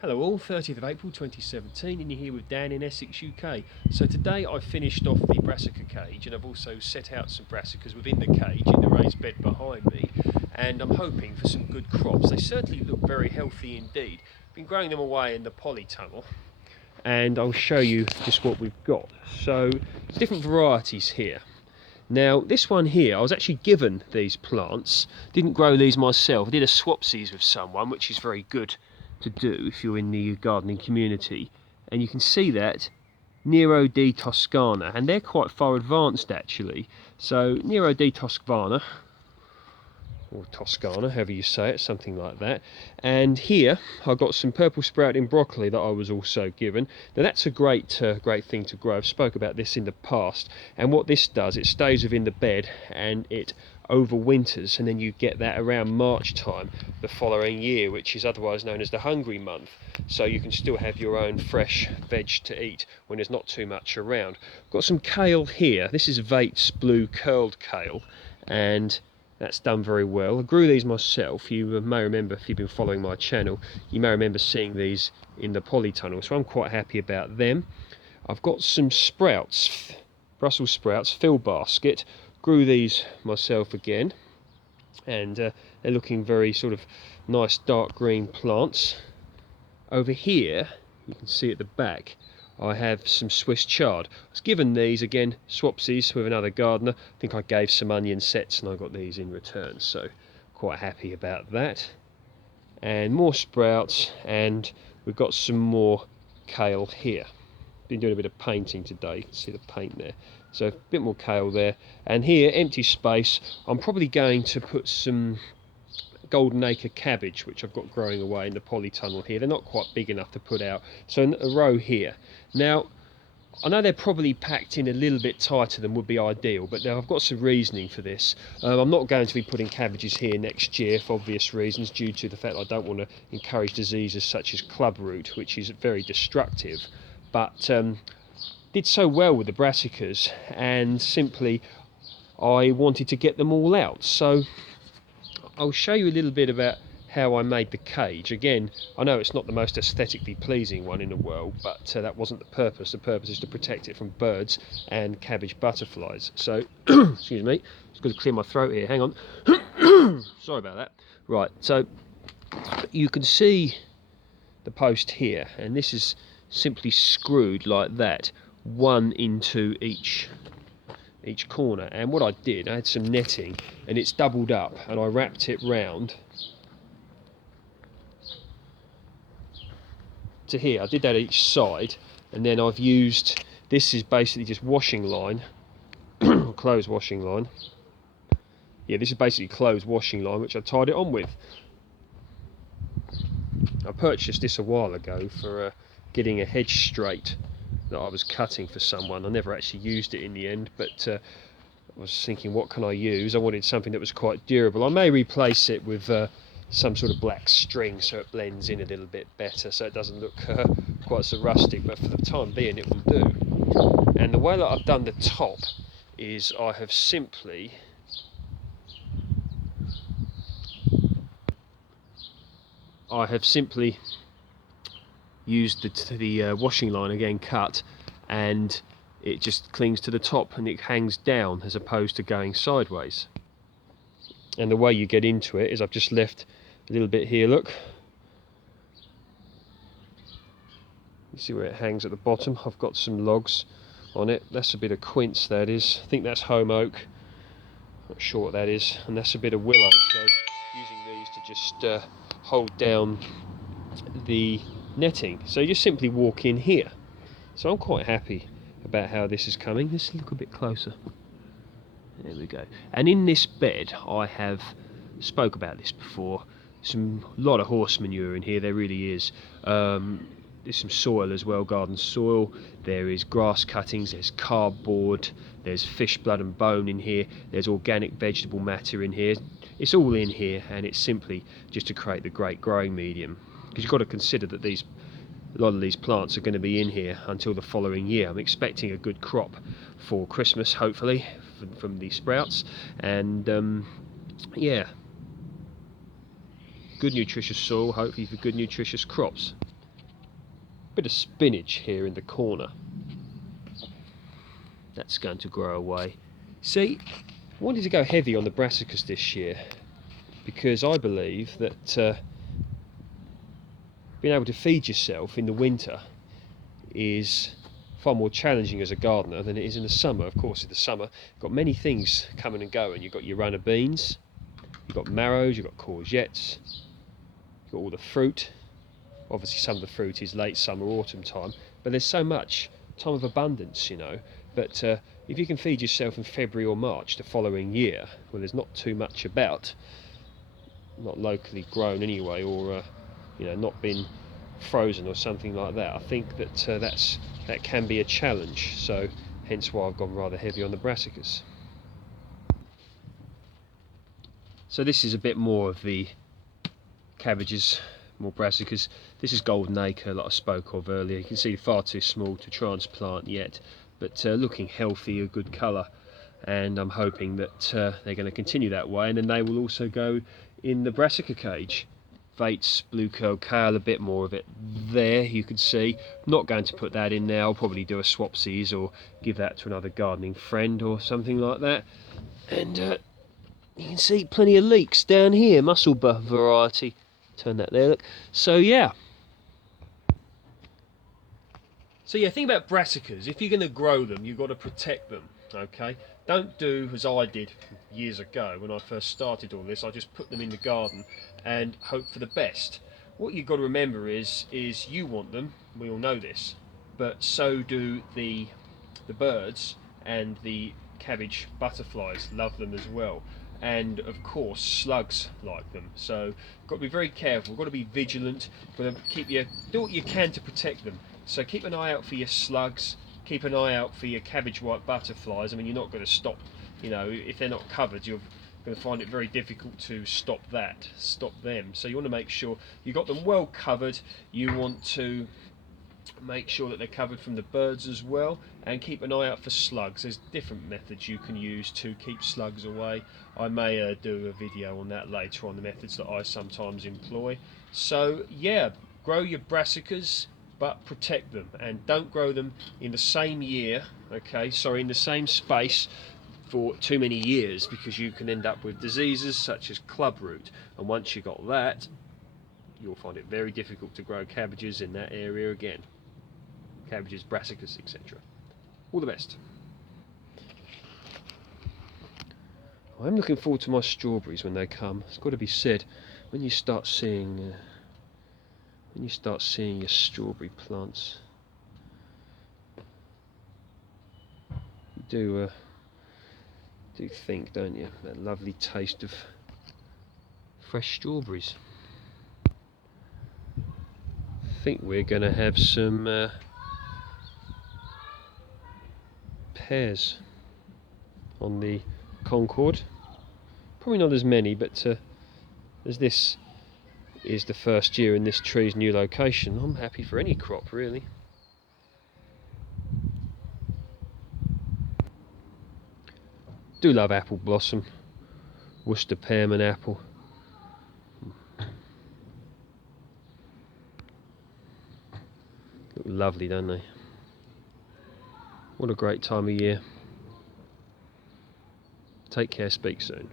Hello all, 30th of April 2017 and you're here with Dan in Essex UK. So today I finished off the brassica cage and I've also set out some brassicas within the cage in the raised bed behind me, and I'm hoping for some good crops. They certainly look very healthy indeed. Been growing them away in the polytunnel and I'll show you just what we've got. So different varieties here. Now this one here, I was actually given these plants, didn't grow these myself. I did a swapsies with someone, which is very good to do if you're in the gardening community, and you can see that Nero di Toscana, and they're quite far advanced actually. So Nero di Toscana, or Toscana, however you say it, something like that. And here I've got some purple sprouting broccoli that I was also given. Now that's a great thing to grow. I've spoke about this in the past, and what this does, it stays within the bed and it overwinters, and then you get that around March time the following year, which is otherwise known as the hungry month. So you can still have your own fresh veg to eat when there's not too much around. Got some kale here. This is Vates blue curled kale, and that's done very well. I grew these myself. You may remember, if you've been following my channel, you may remember seeing these in the polytunnel, so I'm quite happy about them. I've got some sprouts, Brussels sprouts, Fillbasket. Grew these myself again, and they're looking very sort of nice dark green plants. Over here, you can see at the back, I have some Swiss chard. I was given these, again, swapsies with another gardener. I think I gave some onion sets and I got these in return, so quite happy about that. And more sprouts, and we've got some more kale here. Been doing a bit of painting today, you can see the paint there. So a bit more kale there. And here, empty space, I'm probably going to put some golden acre cabbage, which I've got growing away in the polytunnel here. They're not quite big enough to put out, so in a row here. Now I know they're probably packed in a little bit tighter than would be ideal, but now I've got some reasoning for this. I'm not going to be putting cabbages here next year for obvious reasons, due to the fact that I don't want to encourage diseases such as clubroot, which is very destructive. But did so well with the brassicas, and simply I wanted to get them all out. So I'll show you a little bit about how I made the cage. Again, I know it's not the most aesthetically pleasing one in the world, but that wasn't the purpose. The purpose is to protect it from birds and cabbage butterflies. So, excuse me, just got to clear my throat here, hang on. Sorry about that. Right, so you can see the post here, and this is simply screwed like that, one into each corner. And what I did, I had some netting and it's doubled up, and I wrapped it round to here. I did that each side, and then I've used, this is basically just washing line, clothes washing line. Yeah, this is basically clothes washing line, which I tied it on with. I purchased this a while ago for getting a hedge straight that I was cutting for someone. I never actually used it in the end, but I was thinking, what can I use? I wanted something that was quite durable. I may replace it with some sort of black string so it blends in a little bit better, so it doesn't look quite so rustic, but for the time being it will do. And the way that I've done the top is I have simply used the washing line again, cut, and it just clings to the top and it hangs down as opposed to going sideways. And the way you get into it is I've just left a little bit here, look. You see where it hangs at the bottom? I've got some logs on it. That's a bit of quince, that is. I think that's home oak. Not sure what that is. And that's a bit of willow. So using these to just hold down the netting. So you just simply walk in here. So I'm quite happy about how this is coming. Let's look a bit closer. There we go. And in this bed, I have spoke about this before. Lot of horse manure in here. There really is. There's some soil as well, garden soil. There is grass cuttings. There's cardboard. There's fish blood and bone in here. There's organic vegetable matter in here. It's all in here, and it's simply just to create the great growing medium. Because you've got to consider that a lot of these plants are going to be in here until the following year. I'm expecting a good crop for Christmas, hopefully, from these sprouts. And yeah, good nutritious soil, hopefully for good nutritious crops. Bit of spinach here in the corner. That's going to grow away. See, I wanted to go heavy on the brassicas this year because I believe that being able to feed yourself in the winter is far more challenging as a gardener than it is in the summer. Of course, in the summer, you've got many things coming and going. You've got your runner beans, you've got marrows, you've got courgettes, you've got all the fruit. Obviously, some of the fruit is late summer, autumn time, but there's so much time of abundance, you know. But if you can feed yourself in February or March the following year, well, there's not too much about, not locally grown anyway, or you know, not been frozen or something like that. I think that that can be a challenge. So hence why I've gone rather heavy on the brassicas. So this is a bit more of the cabbages, more brassicas. This is golden acre, like I spoke of earlier. You can see far too small to transplant yet, but looking healthy, a good colour, and I'm hoping that they're going to continue that way, and then they will also go in the brassica cage. Vates, blue curl kale, a bit more of it there, you can see. Not going to put that in now. I'll probably do a swapsies or give that to another gardening friend or something like that. And you can see plenty of leeks down here, musselba variety. Turn that there, look. So yeah, think about brassicas. If you're going to grow them, you've got to protect them, okay? Don't do as I did years ago when I first started all this. I just put them in the garden and hope for the best. What you've got to remember is you want them, we all know this, but so do the birds, and the cabbage butterflies love them as well. And of course slugs like them, so got to be very careful, got to be vigilant, got to do what you can to protect them. So keep an eye out for your slugs, keep an eye out for your cabbage white butterflies. I mean, you're not going to stop, you know, if they're not covered, you're going to find it very difficult to stop them. So you want to make sure you got them well covered. You want to make sure that they're covered from the birds as well, and keep an eye out for slugs. There's different methods you can use to keep slugs away. I may do a video on that later on, the methods that I sometimes employ. So yeah, grow your brassicas, but protect them, and don't grow them in the same year, in the same space for too many years, because you can end up with diseases such as clubroot, and once you got that, you'll find it very difficult to grow cabbages in that area again. Cabbages, brassicas, etc. All the best. I'm looking forward to my strawberries when they come. It's got to be said, when you start seeing your strawberry plants, you do think, don't you, that lovely taste of fresh strawberries. I think we're going to have some pears on the Concord. Probably not as many, but as this is the first year in this tree's new location, I'm happy for any crop really. Do love apple blossom, Worcester pearman apple. Look lovely, don't they? What a great time of year. Take care, speak soon.